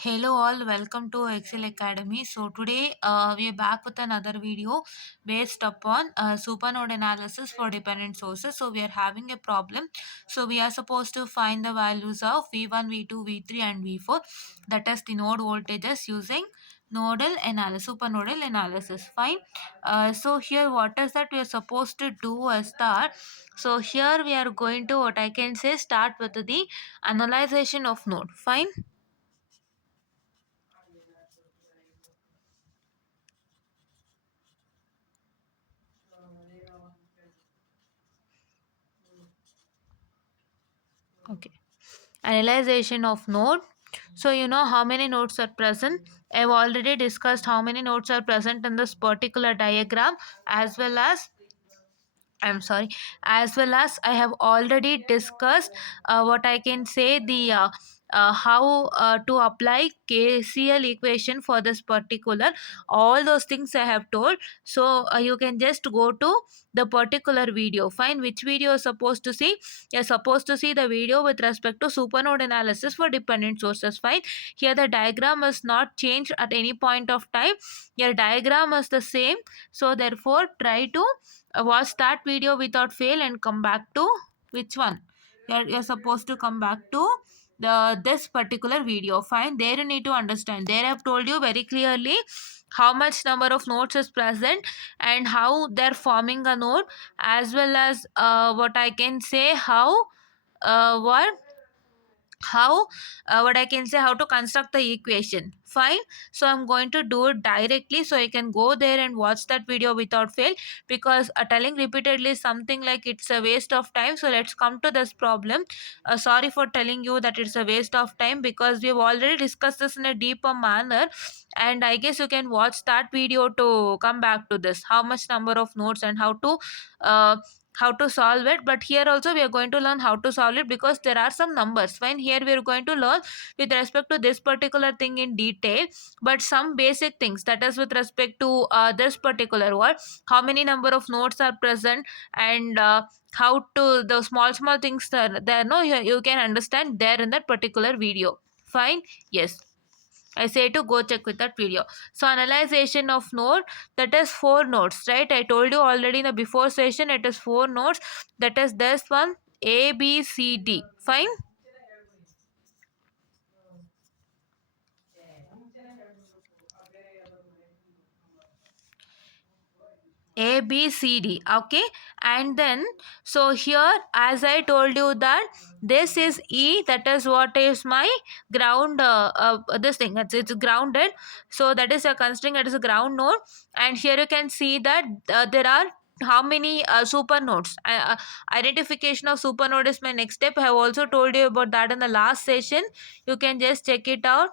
Hello all, welcome to Excel Academy. So today we are back with another video based upon supernode analysis for dependent sources. So we are having a problem. So we are supposed to find the values of V1, V2, V3 and V4, that is the node voltages using nodal analysis, supernodal analysis. Fine. So here what is that we are supposed to do as start. So here we are going to, what I can say, start with the analyzation of node. Fine. Okay. Analyzation of node. So you know how many nodes are present. I've already discussed how many nodes are present in this particular diagram, as well as I'm sorry, as well as I have already discussed what I can say, the how to apply KCL equation for this particular. All those things I have told. So you can just go to the particular video. Find which video you're supposed to see. You're supposed to see the video with respect to supernode analysis for dependent sources. Fine. Here the diagram is not changed at any point of time. Your diagram is the same. So therefore, try to watch that video without fail and come back to which one you're supposed to come back to this particular video. Fine, there you need to understand, there I've told you very clearly how much number of nodes is present and how they're forming a node, as well as what I can say, what how what I can say, how to construct the equation. Fine. So I'm going to do it directly, so you can go there and watch that video without fail, because telling repeatedly something like it's a waste of time. So let's come to this problem. Sorry for telling you that it's a waste of time, because we've already discussed this in a deeper manner, and I guess you can watch that video to come back to this, how much number of nodes and uh, how to solve it. But here also we are going to learn how to solve it, because there are some numbers. Fine, here we are going to learn with respect to this particular thing in detail, but some basic things, that is with respect to this particular what, how many number of nodes are present, and how to the small things there no, you can understand there in that particular video. Fine. Yes, I say to go check with that video. So analyzation of node, that is four nodes, right? I told you already in the before session, it is four nodes. That is this one, A, B, C, D. Fine. A, B, C, D. Okay. And then, so here, as I told you that this is E, that is what is my ground, this thing, it's grounded. So that is a considering it is a ground node. And here you can see that there are how many super nodes. Identification of super node is my next step. I have also told you about that in the last session. You can just check it out.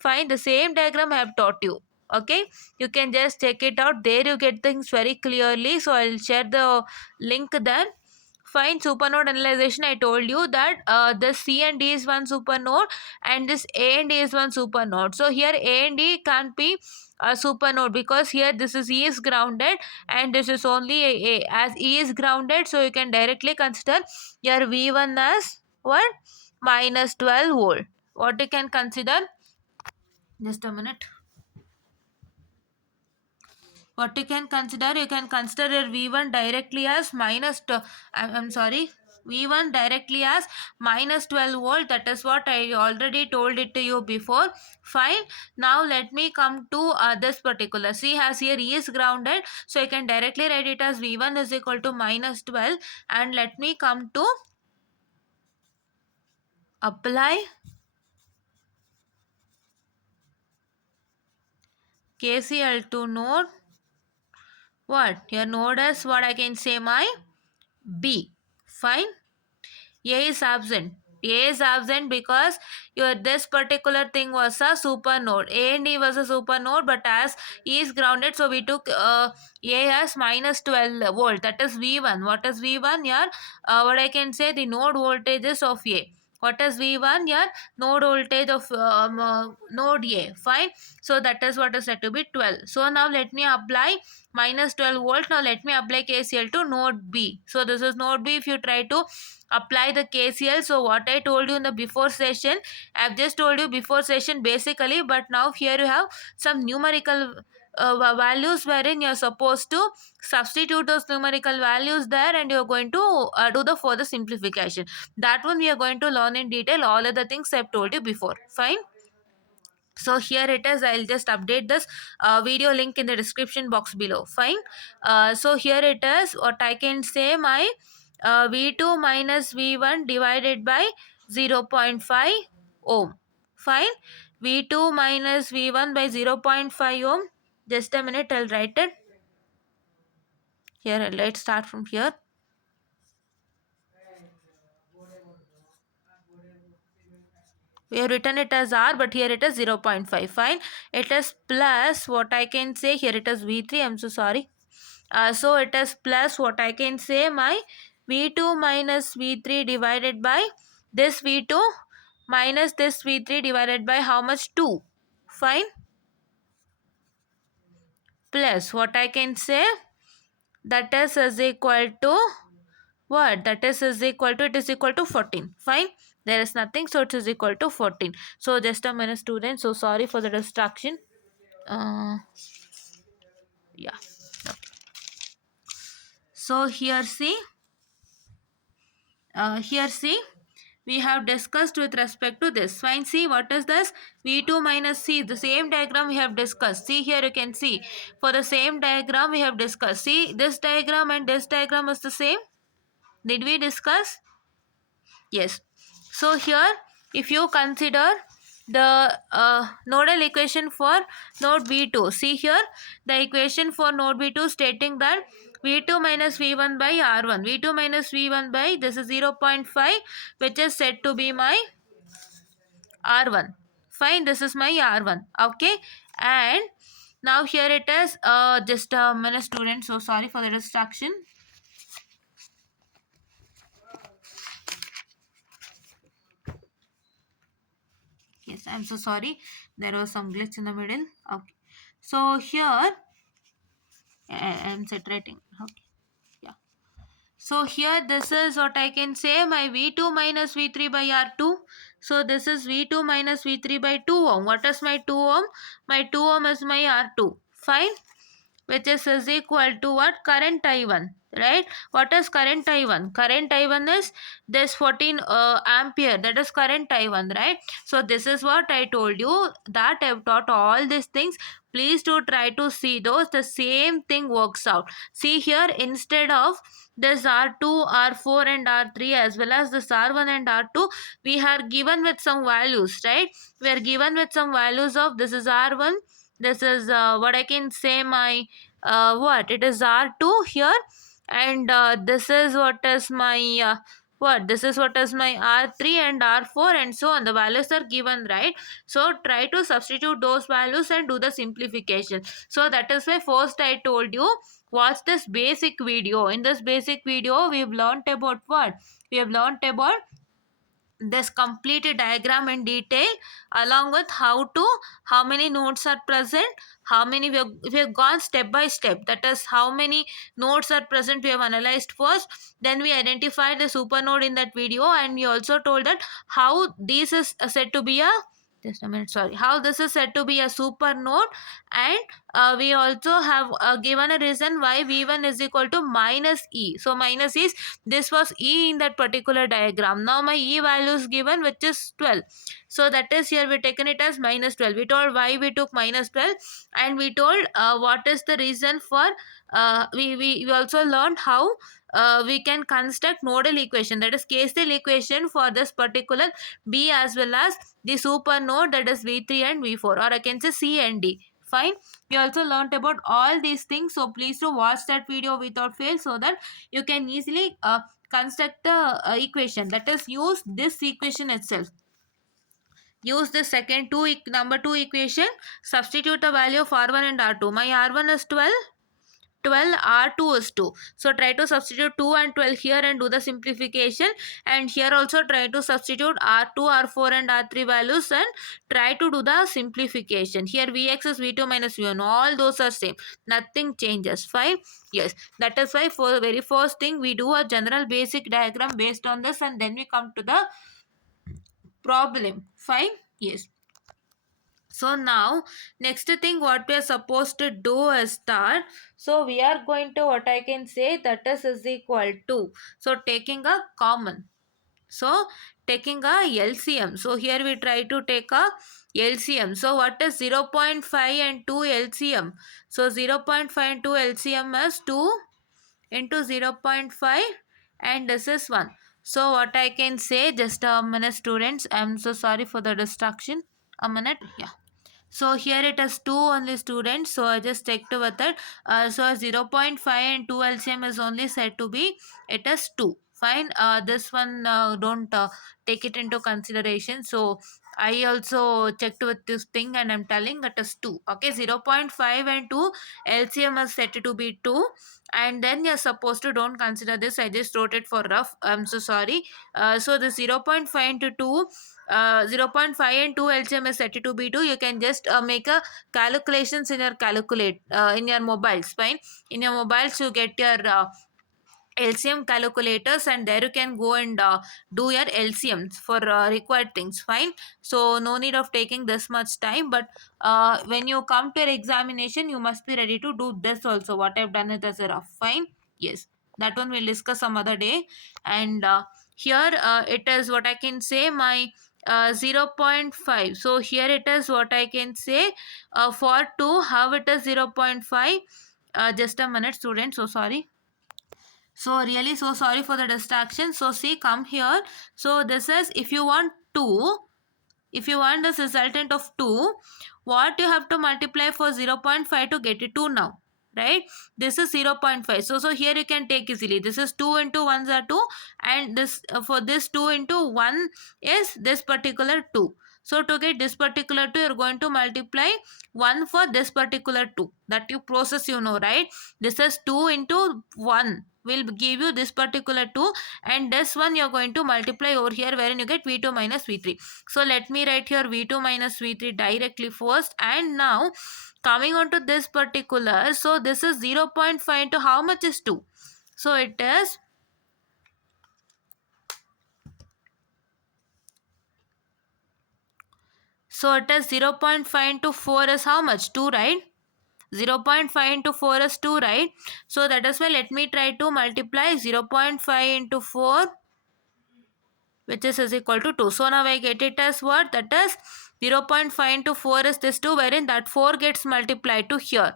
Fine, the same diagram I have taught you. Okay, you can just check it out, there you get things very clearly. So I'll share the link then. Fine, supernode analyzation, I told you that this C and D is one supernode and this A and D is one supernode. So here A and D can't be a supernode, because here this is E is grounded and this is only A. As E is grounded, so you can directly consider your V1 as what, minus 12 volt. What you can consider, just a minute, what you can consider your V1 directly as I'm sorry, V1 directly as minus 12 volt. That is what I already told it to you before. Fine. Now let me come to this particular, see, as here E is grounded, so I can directly write it as V1 is equal to minus 12. And let me come to apply KCL to node, what your node is, what I can say, my B. Fine. A is absent. A is absent because your this particular thing was a super node. A and E was a super node, but as E is grounded, so we took A as minus 12 volt. That is V1. What is V1? Here, what I can say, the node voltages of A. What is V1? Your node voltage of node A. Fine. So that is what is said to be 12. So now let me apply minus 12 volt. Now let me apply KCL to node B. So this is node B. If you try to apply the KCL, so what I told you in the before session, I have just told you before session basically, but now here you have some numerical values wherein you are supposed to substitute those numerical values there, and you are going to do the further simplification. That one we are going to learn in detail, all other things I have told you before. Fine. So here it is. I'll just update this video link in the description box below. Fine. So here it is. What I can say, my V2 minus V1 divided by 0.5 ohm. Fine. V2 minus V1 by 0.5 ohm. Just a minute, I'll write it. Here, let's start from here. We have written it as R, but here it is 0.5. Fine. It is plus, what I can say, here it is V3. I'm so sorry. So it is plus, what I can say, my V2 minus V3 divided by this V2 minus this V3 divided by how much? 2. Fine. Plus, what I can say, that is equal to what? That is equal to, it is equal to 14. Fine. There is nothing, so it is equal to 14. So just a minute, students. So sorry for the distraction. Yeah. Okay. So here see, we have discussed with respect to this. Fine. See, what is this? V2 minus C. The same diagram we have discussed. See, here you can see. For the same diagram we have discussed. See, this diagram and this diagram is the same. Did we discuss? Yes. So here, if you consider the nodal equation for node V2. See here, the equation for node V2 stating that V2 minus V1 by R1. V2 minus V1 by, this is 0.5, which is said to be my R1. Fine, this is my R1. Okay. And now here it is, just a minute, student. So sorry for the distraction. Yes, I'm so sorry. There was some glitch in the middle. Okay. So here, I'm saturating. Okay. Yeah. So here, this is what I can say, my V2 minus V3 by R2. So this is V2 minus V3 by 2 ohm. What is my 2 ohm? My 2 ohm is my R2. Fine. Which is equal to what? Current I1, right? What is current I1? Current I1 is this 14 ampere. That is current I1, right? So this is what I told you, that I have taught all these things. Please do try to see those. The same thing works out. See here, instead of this R2, R4 and R3 as well as this R1 and R2, we are given with some values, right? We are given with some values of, this is R1, this is what I can say, my what, it is R2 here, and this is what is my what, this is what is my R3 and R4, and so on. The values are given, right? So try to substitute those values and do the simplification. So that is why first I told you, watch this basic video. In this basic video we have learnt about what? We have learnt about this complete diagram in detail, along with how many nodes are present, how many we have gone step by step. That is, how many nodes are present we have analyzed first, then we identified the super node in that video, and we also told that how this is said to be a, just a minute, sorry, how this is said to be a super node. And we also have given a reason why V1 is equal to minus E. So minus is, this was E in that particular diagram. Now my E value is given, which is 12. So that is, here we taken it as minus 12. We told why we took minus 12, and we told what is the reason for, we also learned how we can construct nodal equation, that is KCL equation for this particular B as well as the super node, that is V3 and V4, or I can say C and D. Fine. We also learnt about all these things. So please do watch that video without fail, so that you can easily construct the equation. That is, use this equation itself. Use the second number 2 equation. Substitute the value of R1 and R2. My R1 is 12. 12 R2 is 2. So try to substitute 2 and 12 here and do the simplification. And here also try to substitute R2, R4 and R3 values and try to do the simplification. Here Vx is V2 minus V1. All those are same. Nothing changes. Fine. Yes. That is why for the very first thing we do a general basic diagram based on this and then we come to the problem. Fine. Yes. So now next thing what we are supposed to do is that, so we are going to, what I can say, that is equal to, so taking a common, so taking a LCM. So here we try to take a LCM. So what is 0.5 and 2 LCM? So 0.5 and 2 LCM is 2 into 0.5 and this is 1. So what I can say, just a minute students, I'm so sorry for the distraction. A minute. Yeah. So here it is 2 only students. So I just checked with it. So 0.5 and 2 LCM is only said to be, it is 2. Fine. This one don't take it into consideration. So I also checked with this thing and I'm telling it is 2. Okay. 0.5 and 2 LCM is set to be 2. And then you're supposed to don't consider this. I just wrote it for rough. I'm so sorry. So the 0.5 into 2, 0.5 and 2 LCM is set to be 2. You can just make a calculations in your in your mobiles. Fine. In your mobiles you get your LCM calculators and there you can go and do your LCMs for required things. Fine. So no need of taking this much time, but when you come to your examination you must be ready to do this also. What I've done it as a rough. Fine. Yes, that one we'll discuss some other day. And here it is what I can say, my 0.5. So here it is what I can say, for 2 how it is 0.5. Just a minute students, so sorry. So really so sorry for the distraction. So see, come here. So this is, if you want 2, if you want this resultant of 2, what you have to multiply for 0.5 to get it 2 now, right? This is 0.5. So here you can take easily. This is 2 into 1 are 2 and this for this 2 into 1 is this particular 2. So to get this particular 2, you're going to multiply 1 for this particular 2. That you process, you know, right? This is 2 into 1 will give you this particular 2 and this one you're going to multiply over here wherein you get V2 minus V3. So let me write here V2 minus V3 directly first. And now coming on to this particular, so this is 0.5 into how much is 2? So it is, so it is 0.5 into 4 is how much? 2, right? 0.5 into 4 is 2, right? So that is why let me try to multiply 0.5 into 4, which is equal to 2. So now I get it as what? That is 0.5 into 4 is this 2, wherein that 4 gets multiplied to here.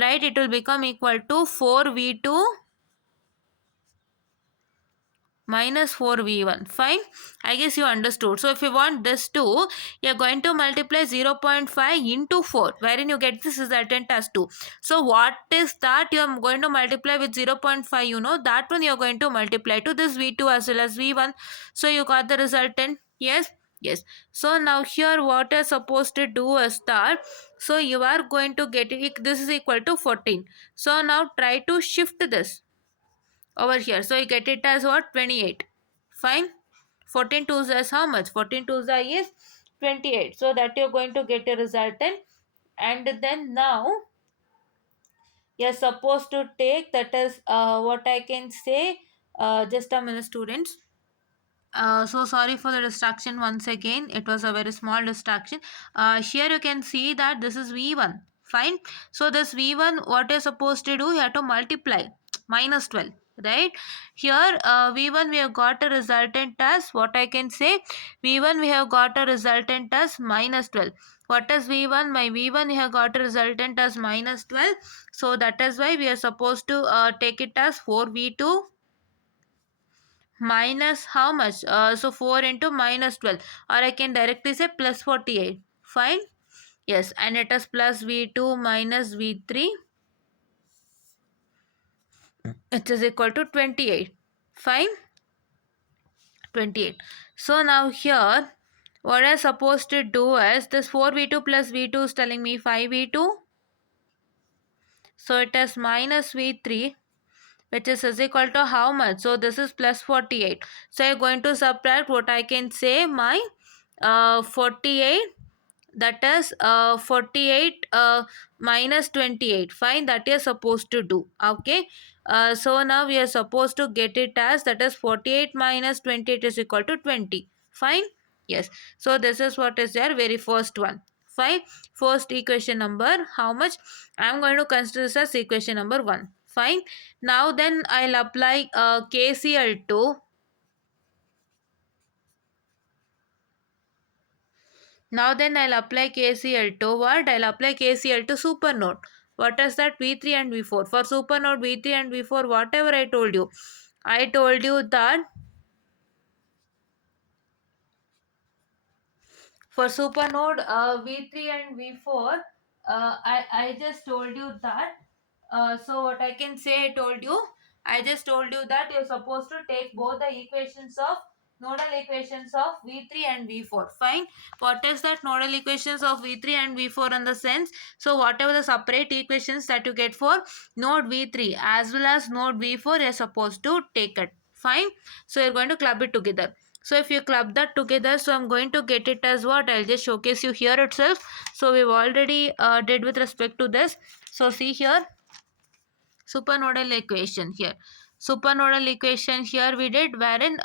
Right? It will become equal to 4V2 minus 4V1. Fine. I guess you understood. So if you want this 2, you're going to multiply 0.5 into 4, wherein you get this resultant as 2. So what is that you're going to multiply with 0.5? You know, that one you're going to multiply to this V2 as well as V1. So you got the resultant. Yes. Yes. So now here what you're supposed to do is that, so you are going to get it, this is equal to 14. So now try to shift this over here. So you get it as what? 28. Fine. 14 twos is how much? 14 twos is 28. So that you're going to get a resultant. And then now you're supposed to take, that is what I can say, just a minute students. So sorry for the distraction once again. It was a very small distraction. Here you can see that this is V1. Fine. So this V1, what you're supposed to do, you have to multiply minus 12. Right. Here V1 we have got a resultant as, what I can say, V1 we have got a resultant as minus 12. What is V1? My V1 we have got a resultant as minus 12. So that is why we are supposed to take it as 4V2 minus how much? So 4 into minus 12, or I can directly say plus 48. Fine. Yes, and it is plus V2 minus V3, which is equal to 28. Fine. 28. So now here what I am supposed to do is, this 4V2 plus V2 is telling me 5V2. So it is minus V3, which is equal to how much? So this is plus 48. So I'm going to subtract what I can say my 48, that is 48 minus 28. Fine, that you're supposed to do. Okay. So now we are supposed to get it as, that is 48 minus 28 is equal to 20. Fine. Yes. So this is what is their very first one. Fine. First equation number, how much? I'm going to consider this as equation number 1. Fine. Now then I'll apply KCL to. Now then I'll apply KCL to what? I'll apply KCL to supernode. What is that? V3 and V4. For supernode V3 and V4, whatever I told you. I told you that for supernode V3 and V4, I just told you that. So what I can say, I just told you that you're supposed to take both the equations of nodal equations of V3 and V4. Fine. What is that nodal equations of V3 and V4 in the sense? So whatever the separate equations that you get for node V3 as well as node V4, you're supposed to take it. Fine. So you're going to club it together. So if you club that together, so I'm going to get it as what? I'll just showcase you here itself. So we've already did with respect to this. So see here, supernodal equation here. Supernodal equation here we did, wherein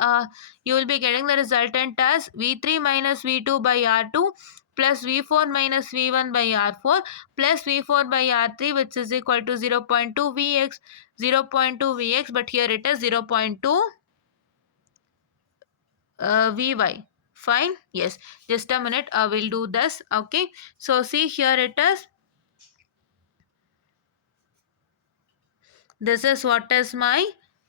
you will be getting the resultant as V3 minus V2 by R2 plus V4 minus V1 by R4 plus V4 by R3, which is equal to 0.2 Vx, 0.2 Vx, but here it is 0.2 Vy. Fine. Yes, just a minute, I will do this. Okay, so see here it is. This is what is my,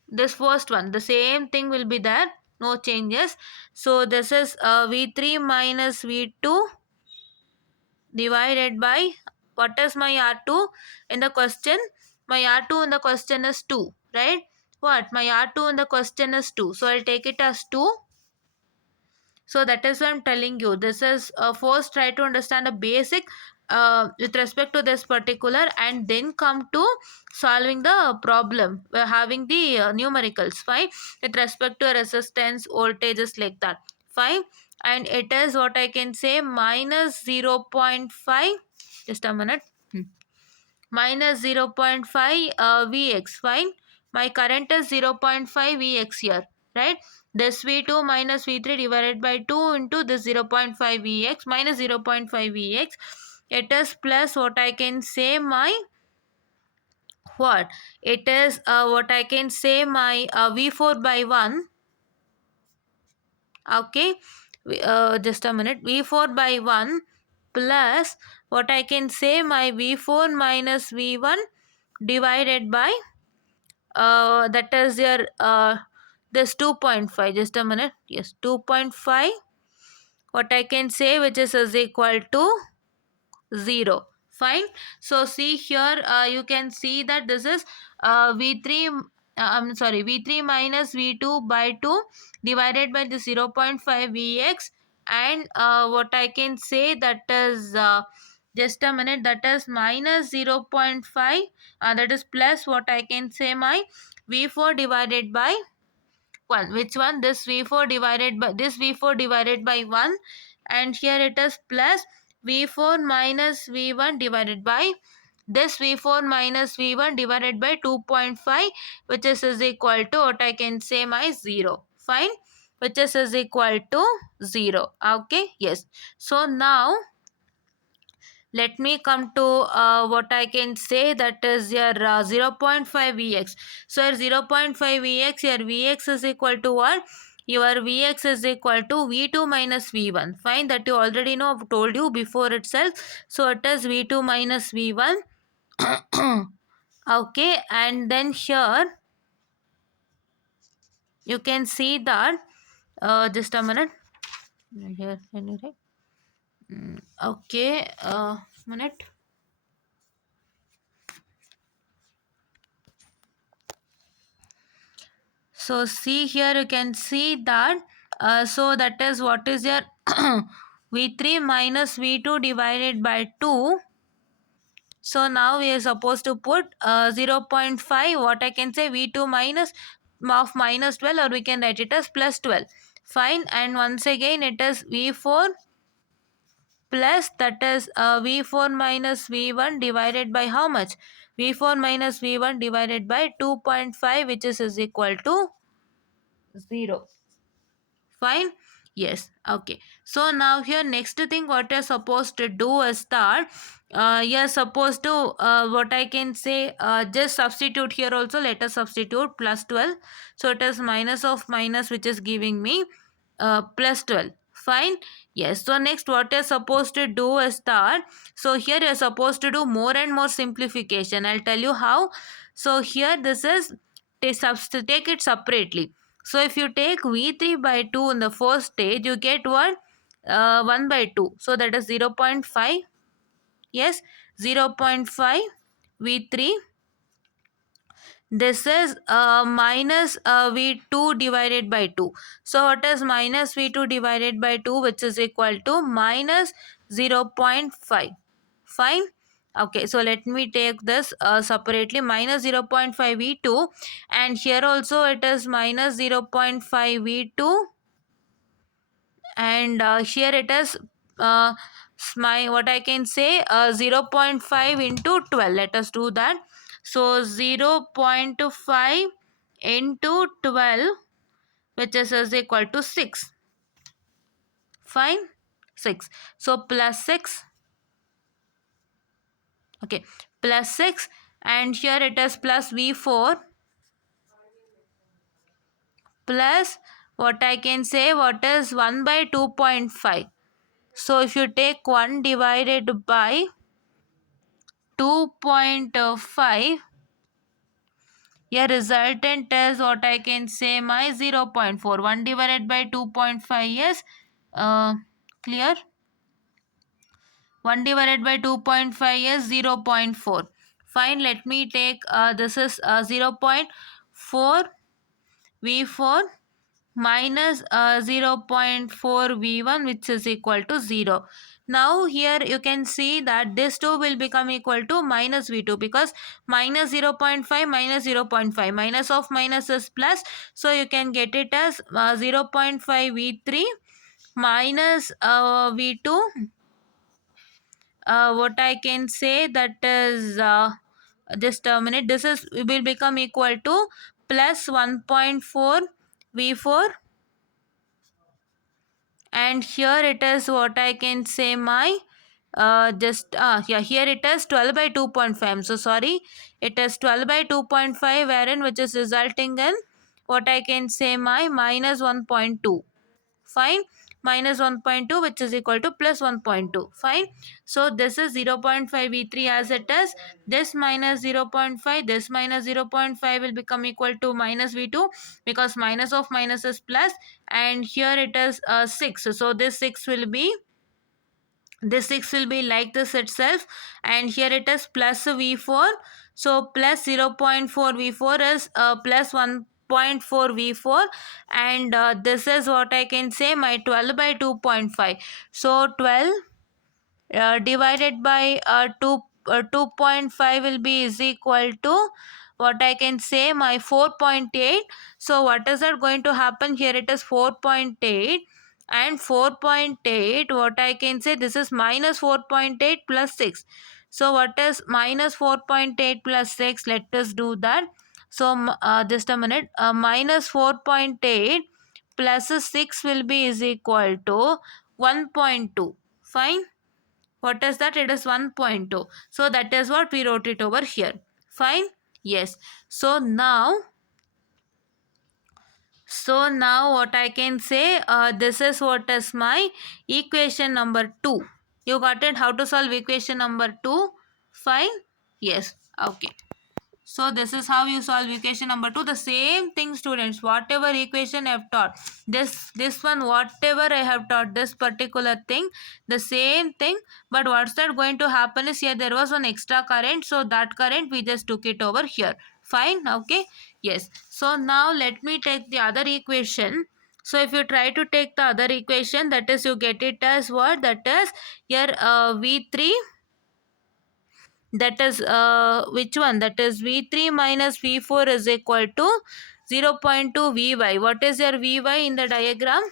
this first one, the same thing will be there, no changes. So this is V3 minus V2 divided by, what is my R2 in the question? My R2 in the question is 2, right? What? My R2 in the question is 2. So I'll take it as 2. So that is why I'm telling you, this is first try to understand the basic with respect to this particular, and then come to solving the problem. We're having the numericals, fine, with respect to resistance, voltages, like that. Fine. And it is what I can say, minus 0.5. Just a minute. Minus 0.5 Vx. Fine. My current is 0.5 Vx here, right? This V2 minus V3 divided by 2 into this 0.5 Vx minus 0.5 Vx. It is plus what I can say my, what? It is what I can say my V4 by 1. Okay. Just a minute. V4 by 1 plus what I can say my V4 minus V1 divided by that is your this 2.5. Just a minute. Yes, 2.5. What I can say, which is equal to 0. Fine. So see here, you can see that this is V3, I'm sorry, V3 minus V2 by 2 divided by the 0.5 Vx, and what I can say, that is just a minute, that is minus 0.5, that is plus what I can say my V4 divided by 1. Which one? This V4 divided by, this V4 divided by 1, and here it is plus V4 minus V1 divided by this V4 minus V1 divided by 2.5, which is equal to what I can say my 0. Fine. Which is equal to 0. Okay. Yes. So now let me come to what I can say, that is your 0.5 Vx. So your 0.5 Vx, your Vx is equal to what? Your Vx is equal to V2 minus V1. Fine, that you already know, I've told you before itself. So it is V2 minus V1. Okay, and then here you can see that, just a minute. Here, can you write? Okay, minute. So see here, you can see that, so that is what is your V3 minus V2 divided by 2. So now we are supposed to put 0.5, what I can say, V2 minus of minus 12, or we can write it as plus 12. Fine. And once again it is V4 plus, that is V4 minus V1 divided by how much? V4 minus V1 divided by 2.5, which is equal to 0. Fine. Yes. Okay. So now here next thing what you're supposed to do is that you're supposed to what I can say, just substitute here also. Let us substitute plus 12. So it is minus of minus, which is giving me plus 12. Fine. Yes. So next what you're supposed to do is that, so here you're supposed to do more and more simplification. I'll tell you how. So here this is, take it separately. So if you take V3 by 2 in the first stage, you get what? 1 by 2. So that is 0.5. Yes, 0.5 V3. This is minus V2 divided by 2. So what is minus V2 divided by 2, which is equal to minus 0.5. Fine. Okay, so let me take this separately. Minus 0.5 V2, and here also it is minus 0.5 V2, and here it is my, what I can say, 0.5 into 12. Let us do that. So 0.5 into 12, which is equal to 6. Fine. 6. So plus 6. Okay, plus 6, and here it is plus V4 plus, what I can say, what is 1 by 2.5. So if you take 1 divided by 2.5, your resultant is, what I can say, my 0.4. 1 divided by 2.5 is clear. 1 divided by 2.5 is 0.4. Fine, let me take this is 0.4 V4 minus 0.4 V1, which is equal to 0. Now here you can see that this 2 will become equal to minus V2, because minus 0.5 minus 0.5, minus of minus is plus. So you can get it as 0.5 V3 minus V2. What I can say, that is just a minute, this is will become equal to plus 1.4 V4, and here it is, what I can say, my yeah, here it is 12 by 2.5. I'm so sorry, it is 12 by 2.5, wherein which is resulting in, what I can say, my minus 1.2. Fine. Minus 1.2, which is equal to plus 1.2. Fine. So this is 0.5 V3 as it is. This minus 0.5, this minus 0.5 will become equal to minus V2, because minus of minus is plus, and here it is 6. So this 6 will be, like this itself, and here it is plus V4. So plus 0.4 V4 is plus 1.4 V4, and this is, what I can say, my 12 by 2.5. So 12 divided by 2.5 will be is equal to, what I can say, my 4.8. So what is that going to happen? Here it is 4.8, and 4.8, what I can say, this is minus 4.8 plus 6. So what is minus 4.8 plus 6? Let us do that. So just a minute, minus 4.8 plus 6 will be is equal to 1.2. Fine. What is that? It is 1.2. So that is what we wrote it over here. Fine. Yes. So now what I can say, this is what is my equation number 2. You got it? How to solve equation number 2? Fine. Yes. Okay. So this is how you solve equation number 2. The same thing, students, whatever equation I have taught, this one, whatever I have taught, this particular thing, the same thing. But what's that going to happen is, here there was one extra current, so that current we just took it over here. Fine. Okay. Yes. So now let me take the other equation. So if you try to take the other equation, that is, you get it as what? That is, here V3 that is which one, that is V3 minus V4 is equal to 0.2 Vy. What is your Vy in the diagram?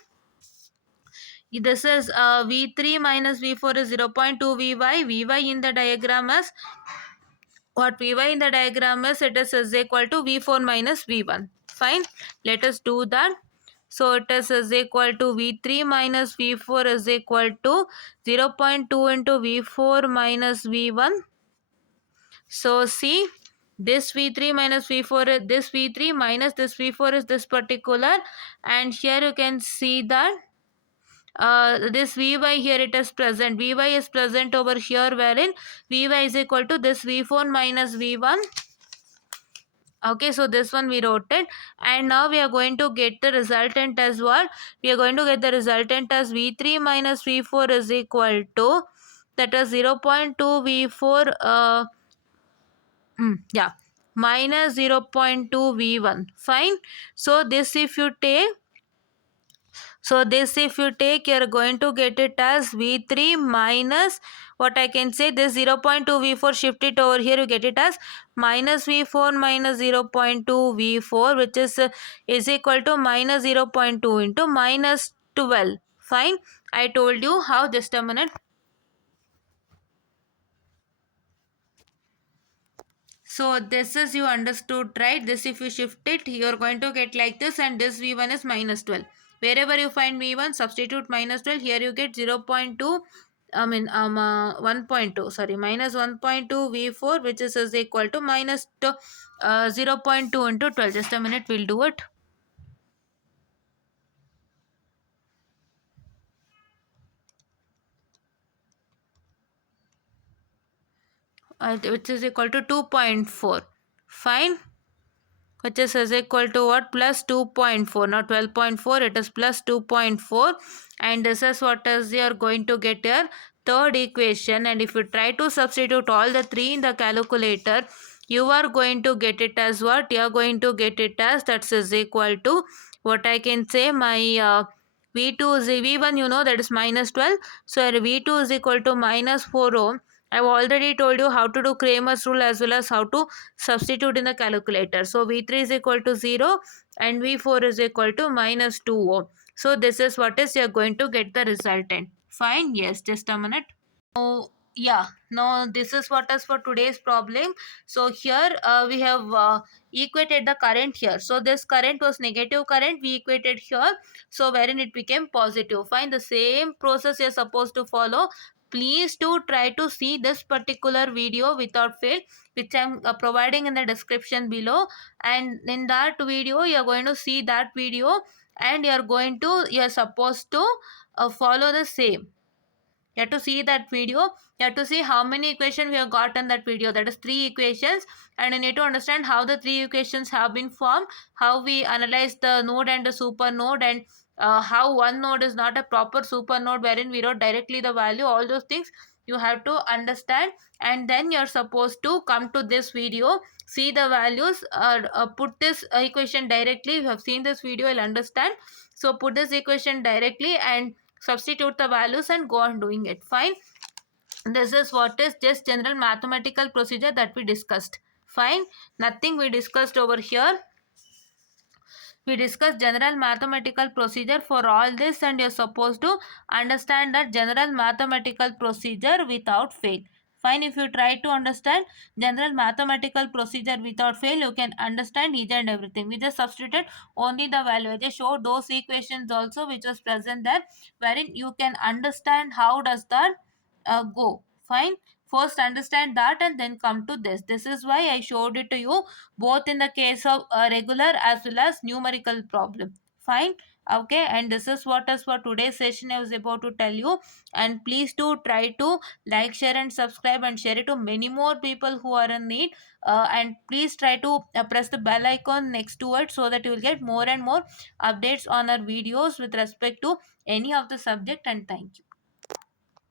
This is V3 minus V4 is 0.2 Vy. Vy in the diagram is what? Vy in the diagram is equal to V4 minus V1. Fine. Let us do that. So it is equal to V3 minus V4 is equal to 0.2 into V4 minus V1. So see, this V3 minus V4 is this V3 minus this V4 is this particular, and here you can see that this Vy here it is present. Vy is present over here, wherein Vy is equal to this V4 minus V1. Okay, so this one we wrote it, and now we are going to get the resultant as what? We are going to get the resultant as V3 minus V4 is equal to, that is 0.2 V4 yeah, minus 0.2 V1. Fine. So this if you take, you're going to get it as V3 minus, what I can say, this 0.2 V4, shift it over here, you get it as minus V4 minus 0.2 V4, which is equal to minus 0.2 into minus 12. Fine. I told you how, just a minute. So this is, you understood, right? This if you shift it, you are going to get like this, and this V1 is minus 12. Wherever you find V1, substitute minus 12. Here you get 0.2, 1.2, sorry, minus 1.2 V4, which is equal to minus 0.2 into 12. Just a minute, we'll do it. Which is equal to 2.4. Fine. Which is equal to what? Plus 2.4, not 12.4, it is plus 2.4, and this is what is you're going to get your third equation. And if you try to substitute all the three in the calculator, you are going to get it as what? You are going to get it as, that is equal to, what I can say, my V2 is V1, you know, that is minus 12. So V2 is equal to minus 4 ohm. I've already told you how to do Kramer's rule as well as how to substitute in the calculator. So V3 is equal to 0 and V4 is equal to minus 2 ohm. So this is what is you're going to get the resultant. Fine. Yes, just a minute. Oh, yeah. Now this is what is for today's problem. So here we have equated the current here. So this current was negative current. We equated here. So wherein it became positive. Find the same process you're supposed to follow. Please do try to see this particular video without fail, which I'm providing in the description below. And in that video, you're going to see that video, and you're supposed to follow the same. You have to see that video. You have to see how many equations we have got in that video. That is 3 equations, and you need to understand how the 3 equations have been formed, how we analyze the node and the super node, and how one node is not a proper super node wherein we wrote directly the value. All those things you have to understand, and then you're supposed to come to this video, see the values, put this equation directly. You have seen this video, you'll understand. So put this equation directly and substitute the values and go on doing it. Fine. This is what is just general mathematical procedure that we discussed. Fine. Nothing we discussed over here. We discussed general mathematical procedure for all this, and you're supposed to understand that general mathematical procedure without fail. Fine. If you try to understand general mathematical procedure without fail, you can understand each and everything. We just substituted only the value. I just showed those equations also which was present there, wherein you can understand how does that go. Fine. First understand that and then come to this. This is why I showed it to you both in the case of regular as well as numerical problem. Fine. Okay, and this is what is for today's session I was about to tell you. And please do try to like, share and subscribe, and share it to many more people who are in need. And please try to press the bell icon next to it, so that you will get more and more updates on our videos with respect to any of the subject. And thank you.